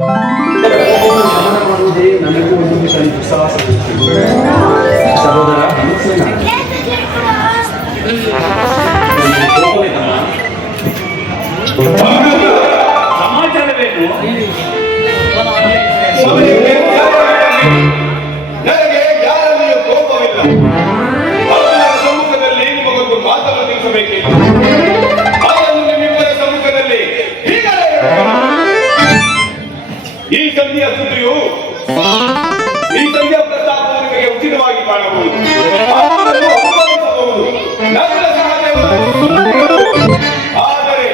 ಶಮನ ಮಾಡುವುದೇ ನನಗೂ ಒಂದು ವಿಶ್ವಾಸ ಸಹೋದರ ಸಮಾಚಾರವೇನು? ನನಗೆ ಯಾರಲ್ಲಿಯೂ ಕೋಪವಿಲ್ಲ. ಸಮ್ಮುಖದಲ್ಲಿ ನಿಮಗೊಂದು ಮಾತನ್ನು ತಿಳಿಸಬೇಕಿಲ್ಲ. ಅದನ್ನು ನಿಮ್ಮಿಬ್ಬರ ಸಮ್ಮುಖದಲ್ಲಿ ಹೀಗಲೇ ಈ ಸಂಧಿಯ ಸುದ್ದಿಯು ಈ ಸಂಧಿಯ ಪ್ರಸ್ತಾಪವು ನಿಮಗೆ ಉಚಿತವಾಗಿ ಕಾಣಬಹುದು. ಅದನ್ನು ಅನುಭವಿಸಬಹುದು. ನನ್ನ ಆದರೆ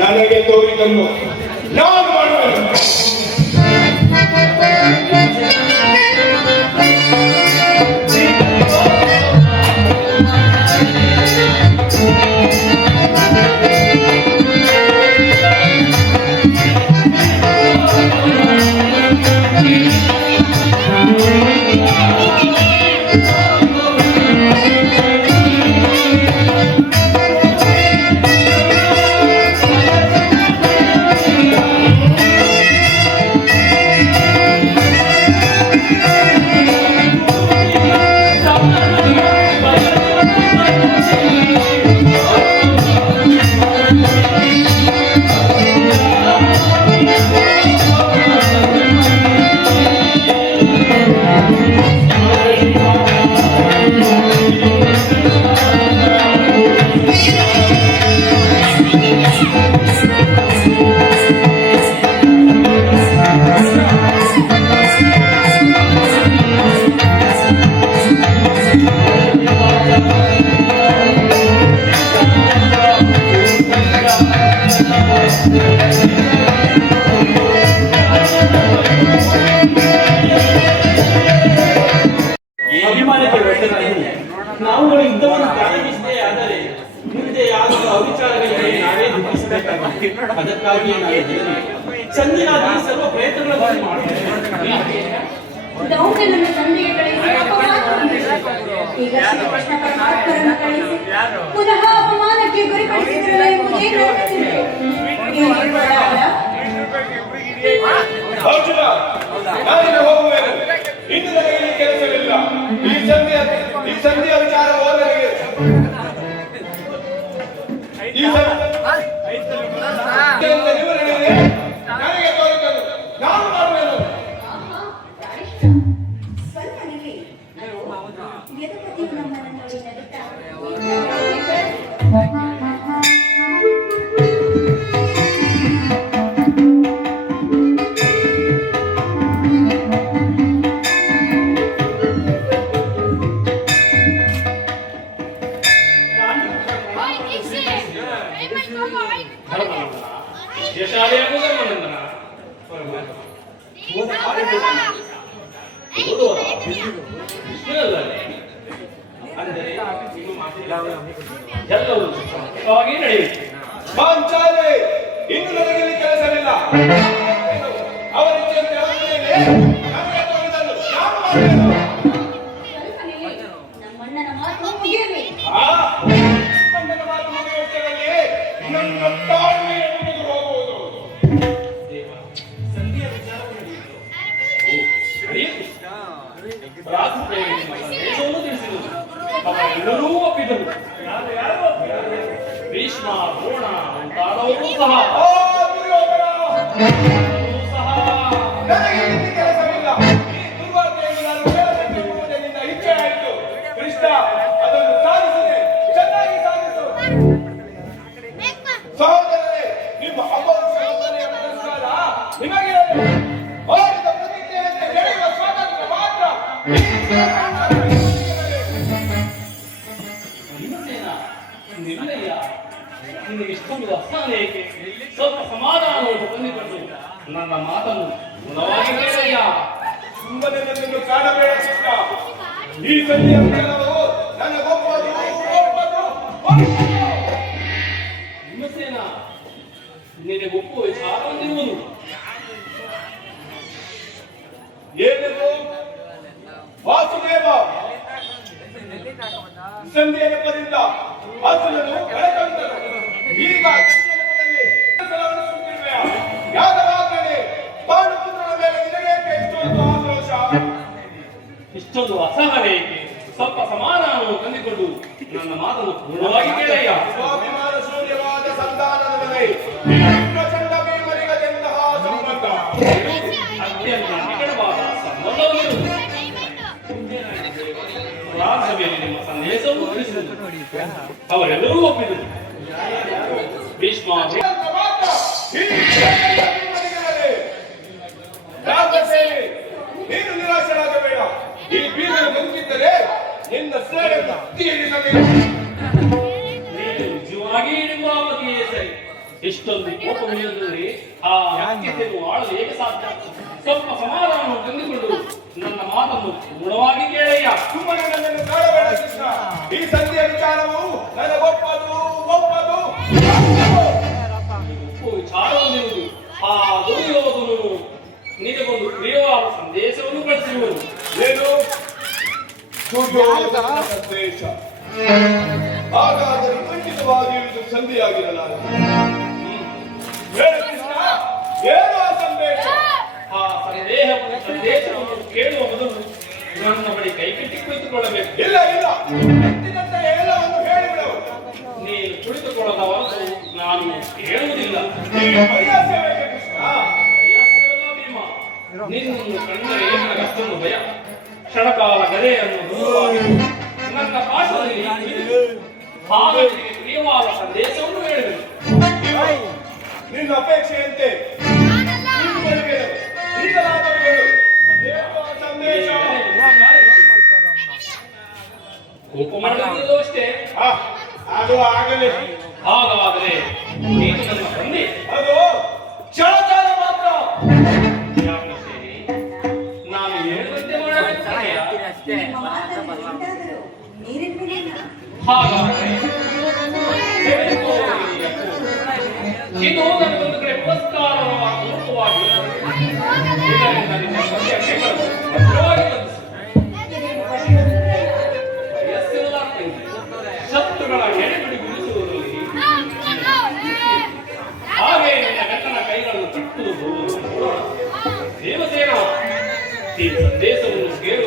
ನನಗೆ ತೋರಿದನ್ನು ನಾನು ಮಾಡುವೆನು. ನಾವುಗಳು ಯುದ್ಧವನ್ನು ಪ್ರಾರಂಭಿಸಿದೆ. ಆದರೆ ಮುಂದೆ ಆಗುವ ಅವಿಚಾರಗಳಿಗೆ ನಾವೇ ದುಃಖಿಸಬೇಕಾಗುತ್ತೆ. ಅದಕ್ಕಾಗಿಯೇ ನಾವು ಸಂಧಿಯಾಗಿ ಸರ್ವ ಪ್ರಯತ್ನಗಳನ್ನು ಮಾಡುತ್ತೇವೆ. ದೌರ್ಜನ್ಯವನ್ನು ತಂದೆಗೆ ಕಳಿಸಿ ಈಗ ಶ್ರೀಕೃಷ್ಣ ಪರಮಾತ್ಮರನ್ನು ಕಳಿಸಿ ಪುನಃ ಅಪಮಾನಕ್ಕೆ ಗುರಿಪಡಿಸಿದರೆ ಇನ್ನು ನನಗೆ ಕೆಲಸವಿಲ್ಲ. ಈ ಸಂಧಿಯ ವಿಚಾರವೋ ನನಗೆ ನನಗೆ ತೋರಿಸಲು ನಾನು ಮಾಡುವೆನು. ಪಾಂಚಾಲೆ ಇನ್ನು ನನಗೆ ಕೆಲಸವಿಲ್ಲ. ನಮ್ಮಣ್ಣನ ಮಾತು ಮುಗಿಯಲಿ. ಎಲ್ಲರೂ ಒಪ್ಪಿದರು. ಭೀಷ್ಮ, ದ್ರೋಣ ಮುಂತಾದವರು ಸಹ ಕೆಲಸವಿಲ್ಲ. ಈ ದುರ್ವಾರ್ತೆಯನ್ನು ನಾನು ಕೇಳಬೇಕೆಂಬುದರಿಂದ ಇಚ್ಛೆ ಆಯಿತು. ಕೃಷ್ಣ ಅದನ್ನು ಸಾಧಿಸಿದೆ. ಚೆನ್ನಾಗಿ ಸಾಧಿಸು. ಸಹೋದರರೇ, ನಿಮ್ಮ ಅಪೌರುಷೇಯ ಪುರಸ್ಕಾರ ನಿಮಗೆ ಮಾಡಿದ ಪ್ರತಿಜ್ಞೆಯನ್ನು ನಡೆಯುವ ಸ್ವಾತಂತ್ರ್ಯ ಮಾತ್ರ. ಭೀಮಸೇನ, ನಿನ್ನಯ್ಯ, ನಿನಗೆ ಇಷ್ಟೊಂದು ಅಸಹನೆ ಏಕೆ? ಸ್ವಲ್ಪ ಸಮಾಧಾನವನ್ನು ಹೊಂದಿಕೊಂಡು ನನ್ನ ಮಾತನ್ನು ಗುಣವಾಗಿ ಕೇಳಯ್ಯ. ಸುಮ್ಮನೆ ನನ್ನನ್ನು ಕಾಣಬೇಡ ಕೃಷ್ಣ. ಈ ಸಂಧಿಯ ಕೆಲವು ನನಗೊಪ್ಪದು ಒಪ್ಪದು ಭೀಮಸೇನ, ನಿನಗೆ ಒಪ್ಪುವ ವಿಚಾರ ಹೊಂದಿರುವುದು ಏನೆಂದು ವಾಸುದೇವ ಸಂಧಿಯ ನೆಪದಿಂದ ಅಸುರನು ಕಳೆತಂದರು. ಈಗ ಸಂಧಿಯ ನೆಪದಲ್ಲಿ ಕೆಲಸವನ್ನು ಸುತ್ತಿರುವೆಯಾ? ಯಾದವಾಗಲೇ ಪಾಂಡುಪುತ್ರನ ಮೇಲೆ ನಿನಗೇಕೆ ಇಷ್ಟೊಂದು ಆಕ್ರೋಶ? ಇಷ್ಟೊಂದು ಅಸಹನೆ ಏಕೆ? ಸ್ವಲ್ಪ ಸಮಾಧಾನವನ್ನು ತಂದುಕೊಂಡು ನನ್ನ ಮಾತನ್ನು ಪೂರ್ಣವಾಗಿ ಕೇಳಯ್ಯ. ಸ್ವಾಭಿಮಾನ ಶೂನ್ಯವಾದ ಸಂಧಾನದ ಮೇಲೆ ಪ್ರಚಂಡ ಭೀಮನಿಗದೆಂತಹ ಸಂಬಂಧ ಅತ್ಯಂತ ನಿಕಟವಾದ ಸಂಬಂಧವಿರುವುದು. ರಾಜಸಭೆಯಲ್ಲಿ ನಿಮ್ಮ ಸಂದೇಶವನ್ನು ತಿಳಿಸಿದರು. ಅವರೆಲ್ಲರೂ ಒಪ್ಪಿದರು. ಭೀಷ್ಮ ಮಾತ್ರ ಈ ಭೀಮನಿಗದೆ ರಾಜಸೇನೆ, ನೀನು ನಿರಾಶರಾಗಬೇಡ. ಈ ಭೀಮನು ಬದುಕಿದ್ದರೆ ನಿನ್ನ ಸೇನೆ ತೀರಿಸಬೇಕು. ನೀನು ನಿಜವಾಗಿ ನಿರ್ಮಾವತಿಯೇ ಸರಿ. ಇಷ್ಟೊಂದು ಕೋಪವಿಲ್ಲದಲ್ಲಿ ಆ ಅತ್ಯತೆಯನ್ನು ಆಳಲು ಹೇಗೆ ಸಾಧ್ಯ? ಸ್ವಲ್ಪ ಸಮಾಧಾನವನ್ನು ತಂದುಕೊಂಡು ನನ್ನ ಮಾತನ್ನು ಪೂರ್ಣವಾಗಿ ಕೇಳಯ್ಯ. ಸುಮ್ಮನೆ ನನ್ನನ್ನು ಕಾಡಬೇಡ ಕೃಷ್ಣ. ಈ ಸಂಧಿಯ ವಿಚಾರವು ನನಗೊಪ್ಪದು ಒಪ್ಪದು ಒಪ್ಪುವ ವಿಚಾರವೊಂದಿರುವುದು. ಆ ದುರ್ಯೋಧನನು ನಿನಗೊಂದು ಪ್ರಿಯವಾದ ಸಂದೇಶವನ್ನು ಕಳಿಸಿರುವುದು. ಏನು ದುರ್ಯೋಧನ ಸಂದೇಶ? ಹಾಗಾದರೆ ಖಂಡಿತವಾಗಿ ಇದು ಸಂಧಿಯಾಗಿರಲಾರದು. ಹೇಳು ಕೃಷ್ಣ, ಏನು ಆ ಸಂದೇಶ? ಆ ಸಂದೇಶವನ್ನು ಕೇಳುವ ಮೊದಲು ನನ್ನ ಬಳಿ ಕೈಕಟ್ಟಿ ಕುಳಿತುಕೊಳ್ಳಬೇಕು. ಇಲ್ಲ ಇಲ್ಲ, ಎಂದಿನಂತೆ ಎಲ್ಲವನ್ನು ಹೇಳಿಬಿಡು. ನೀನು ಕುಳಿತುಕೊಳ್ಳದ ಹೊರತು ನಾನು ಹೇಳುವುದಿಲ್ಲ. ನೀನು ಪರಿಹಾಸವೇಕೆ ಕೃಷ್ಣ? ಭಯವಿಲ್ಲ ಭೀಮ. ನಿನ್ನನ್ನು ಕಂಡರೆ ನನಗಷ್ಟೊಂದು ಭಯ. ಕ್ಷಣಕಾಲ ಗದೆಯನ್ನು ದೂರವಾಗಿ ನನ್ನ ಪಾಶದಲ್ಲಿ ಹಾಗಾಗಿ ಪ್ರಿಯವಾದ ಸಂದೇಶವನ್ನು ಹೇಳಿದರು. ನಿನ್ನ ಅಪೇಕ್ಷೆಯಂತೆ ಈಗಲಾದರೂ ಏನು ಆ ಸಂದೇಶ? ಕೋಪ ಮಾಡದಿದ್ದು ಅಷ್ಟೇ. ಆ, ಅದು ಆಗಲಿ. ಹಾಗಾದರೆ ನೀನು ನನ್ನ ತಂದೆ. ಅದು ಕ್ಷಣಕಾಲ ಮಾತ್ರ. ಯಾಕೆ ಸೇರಿ ನಾನು ಹೇಳಿದಂತೆ ಮಾಡಬೇಕಯ್ಯ. ನಿಮ್ಮ ಮಾತನ್ನು ಎಂದಾದರೂ ಮೀರಿದ್ದಿಲ್ಲ. ಹಾಗಾದರೆ ಇದು ನನಗೊಂದು ಕಡೆ ಪುರಸ್ಕಾರವಾಗಿ ರೂಪವಾಗಿ ಇದರಿಂದ ನಿನ್ನ ಪತಿಯ ಕೈಗಳು ಭದ್ರವಾಗಿ ಬಂಧಿಸು. ವಯಸ್ಸಿನ ಶತ್ರುಗಳ ಎಡೆಬಿಡಿ ಗುಣಿಸುವುದರಲ್ಲಿ ಹಾಗೆ ನಿನ್ನ ಗಂಟನ ಕೈಗಳನ್ನು ಕಟ್ಟುವುದು ನೋಡೋಣ. ದೇವಸೇನ ಈ ಸಂದೇಶವನ್ನು ಕೇಳುವ